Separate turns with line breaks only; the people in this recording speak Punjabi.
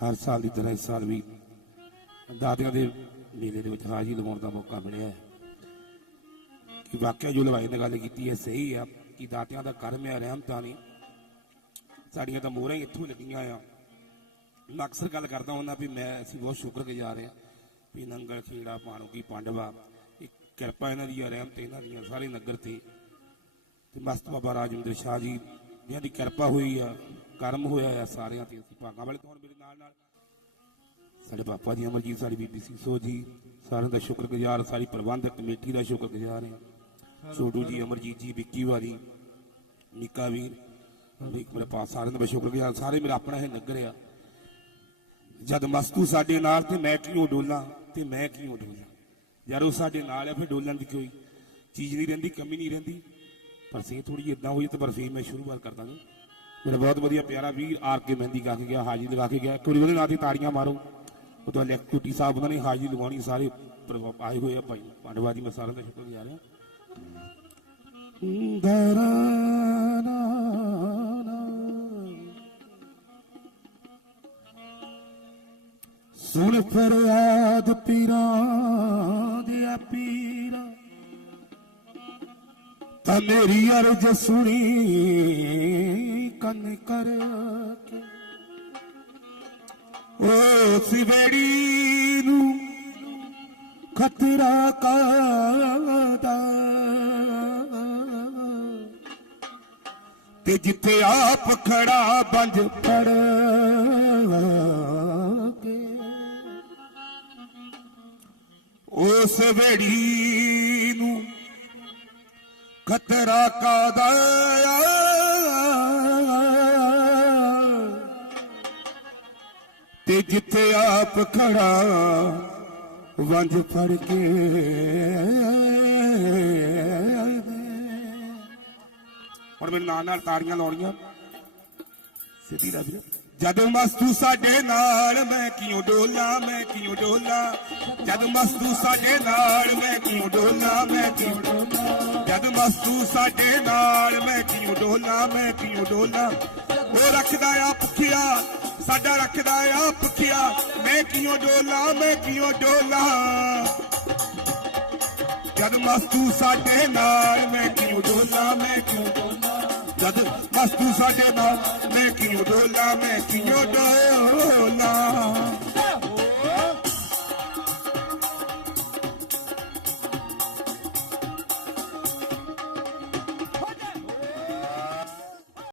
ਹਰ ਸਾਲ ਦੀ ਤਰ੍ਹਾਂ ਇਸ ਸਾਲ ਵੀ ਦਾਦਿਆਂ ਦੇ ਮੇਲੇ ਦੇ ਵਿੱਚ ਹਾਜ਼ਰੀ ਲਵਾਉਣ ਦਾ ਮੌਕਾ ਮਿਲਿਆ ਹੈ। ਕਿ ਵਾਕਿਆ ਜੋ ਲਵਾਈ ਨੇ ਗੱਲ ਕੀਤੀ ਹੈ, ਸਹੀ ਆ ਕਿ ਦਾਤਿਆਂ ਦਾ ਕਰਮ ਹੈ ਰਹਿਮਤਾਂ ਨਹੀਂ। ਸਾਡੀਆਂ ਤਾਂ ਮੋਹਰਾਂ ਹੀ ਇੱਥੋਂ ਲੱਗੀਆਂ ਆ। ਮੈਂ ਅਕਸਰ ਗੱਲ ਕਰਦਾ ਹੁੰਦਾ ਵੀ ਮੈਂ, ਅਸੀਂ ਬਹੁਤ ਸ਼ੁਕਰਗੁਜ਼ਾਰ ਆ ਵੀ ਨੰਗਲ, ਖੇੜਾ, ਪਾਣੂਗੀ, ਪਾਂਡਵਾ ਇਹ ਕਿਰਪਾ ਇਹਨਾਂ ਦੀ ਆ ਰਹਿਮਤ ਇਹਨਾਂ ਦੀਆਂ, ਸਾਰੇ ਨਗਰ ਤੇ। ਤੇ ਮਸਤ ਬਾਬਾ ਰਾਜਿੰਦਰ ਸ਼ਾਹ ਜੀ, ਜਿਨ੍ਹਾਂ ਦੀ ਕਿਰਪਾ ਹੋਈ ਆ ਕਰਮ ਹੋਇਆ ਆ ਸਾਰਿਆਂ ਤੇ, ਅਸੀਂ ਭਾਗਾਂ ਵਾਲੇ ਤੋਂ ਮੇਰੇ ਨਾਲ ਨਾਲ। ਸਾਡੇ ਪਾਪਾ ਜੀ ਅਮਰਜੀਤ, ਸਾਡੀ ਬੀਬੀ ਸੀਸੋ ਜੀ, ਸਾਰਿਆਂ ਦਾ ਸ਼ੁਕਰਗੁਜ਼ਾਰ, ਸਾਰੀ ਪ੍ਰਬੰਧਕ ਕਮੇਟੀ ਦਾ ਸ਼ੁਕਰਗੁਜ਼ਾਰ ਹਾਂ। ਛੋਟੂ ਜੀ, ਅਮਰਜੀਤ ਜੀ, ਵਿੱਕੀ ਵਾਰੀ, ਨਿੱਕਾ ਵੀਰ ਵੀ ਮੇਰੇ ਪਾਸ ਸਾਰਿਆਂ ਦਾ ਮੈਂ ਸ਼ੁਕਰਗੁਜ਼ਾਰ, ਸਾਰੇ ਮੇਰਾ ਆਪਣਾ ਇਹ ਨਗਰ ਆ। ਜਦ ਮਸਤੂ ਸਾਡੇ ਨਾਲ ਤੇ ਮੈਂ ਕਿਉਂ ਡੋਲਾਂ, ਤੇ ਮੈਂ ਕਿਉਂ ਡੋਲਾਂ? ਯਾਰ ਉਹ ਸਾਡੇ ਨਾਲ ਆ, ਫਿਰ ਡੋਲਣ ਦੀ ਕੋਈ ਚੀਜ਼ ਨਹੀਂ ਰਹਿੰਦੀ, ਕਮੀ ਨਹੀਂ ਰਹਿੰਦੀ। ਪਰ ਸੇ ਥੋੜੀ ਇਦਾਂ ਹੋਈ ਤੇ ਪਰ ਫੇਰ ਮੈਂ ਸ਼ੁਰੂਆਤ ਕਰਦਾ ਹਾਂ। ਮੇਰਾ ਬਹੁਤ ਵਧੀਆ ਪਿਆਰਾ ਵੀ ਆਰ ਕੇ ਮਹਿੰਦੀ ਗਾ ਕੇ ਗਿਆ, ਹਾਜ਼ਰੀ ਲਗਾ ਕੇ ਗਿਆ। ਇੱਕ ਵਾਰੀ ਉਹਦੇ ਨਾਂ ਤੇ ਤਾੜੀਆਂ ਮਾਰੋ। ਉਹ ਤੋਂ ਇਲੈਕਟ੍ਰਿਸਿਟੀ ਸਾਹਿਬ ਉਹਨਾਂ ਨੇ ਹਾਜ਼ਰੀ ਲਗਾਉਣੀ ਸਾਰੇ ਆਏ ਹੋਏ ਆ ਭਾਈ। ਪਾਂਡਵਾ ਜੀ, ਮੈਂ ਸਾਰਿਆਂ ਦਾ ਸ਼ੁਕਰਗੁਜ਼ਾਰ ਹਾਂ ਸੁਣ ਫਰਿਆਦ ਪੀਰਾਂ ਦੇ ਪੀਰਾਂ। ਤਾਂ ਮੇਰੀ ਅਰਜ ਸੁਣੀ। ਕੰਨ ਕਰਕੇ ਓ ਸਿਵੜੀ ਨੂੰ ਖਤਰਾ ਕਾਦਾ ਤੇ ਜਿੱਥੇ ਆਪ ਖੜਾ ਬੰਜ ਪੜ ਕੇ। ਉਸ ਵੇੜੀ ਨੂੰ ਖਤਰਾ ਕਾਦਾ ਤੇ ਜਿੱਥੇ ਆਪ ਖੜਾ ਵੰਜ ਫੜ ਕੇ ਹੁਣ ਮੇਰੇ ਨਾਲ ਨਾਲ ਤਾੜੀਆਂ ਲਾਉਣੀਆਂ। ਸਿੱਧੀ ਦਾ ਵੀਰ ਮਸਤੂ ਸਾਡੇ ਨਾਲ, ਮੈਂ ਕਿਉਂ ਡੋਲਾਂ, ਮੈਂ ਕਿਉਂ ਡੋਲਾਂ? ਜਦ ਮਸਤੂ ਸਾਡੇ ਨਾਲ, ਮੈਂ ਕਿਉਂ ਡੋਲਾਂ, ਮੈਂ ਕਿਉਂ ਡੋਲਾਂ? ਜਦ ਮਸਤੂ ਸਾਡੇ ਨਾਲ, ਮੈਂ ਕਿਉਂ ਡੋਲਾਂ, ਮੈਂ ਕਿਉਂ ਡੋਲਾਂ? ਉਹ ਰੱਖਦਾ ਆ ਭੁੱਖਿਆ ਸਾਡਾ ਰੱਖਦਾ ਆ ਭੁੱਖਿਆ। ਮੈਂ ਕਿਉਂ ਡੋਲਾ, ਮੈਂ ਕਿਉਂ ਡੋਲਾ? ਜਦ ਮਸਤੂ ਸਾਡੇ ਨਾਲ, ਮੈਂ ਕਿਉਂ ਡੋਲਾ, ਮੈਂ ਕਿਉਂ ਡੋਲਾਂ? ਜਦ ਮਸਤੂ ਸਾਡੇ ਨਾਲ, ਮੈਂ ਕਿਉਂ ਡੋਲਾ, ਮੈਂ ਕਿਉਂ ਡੋਲਾ?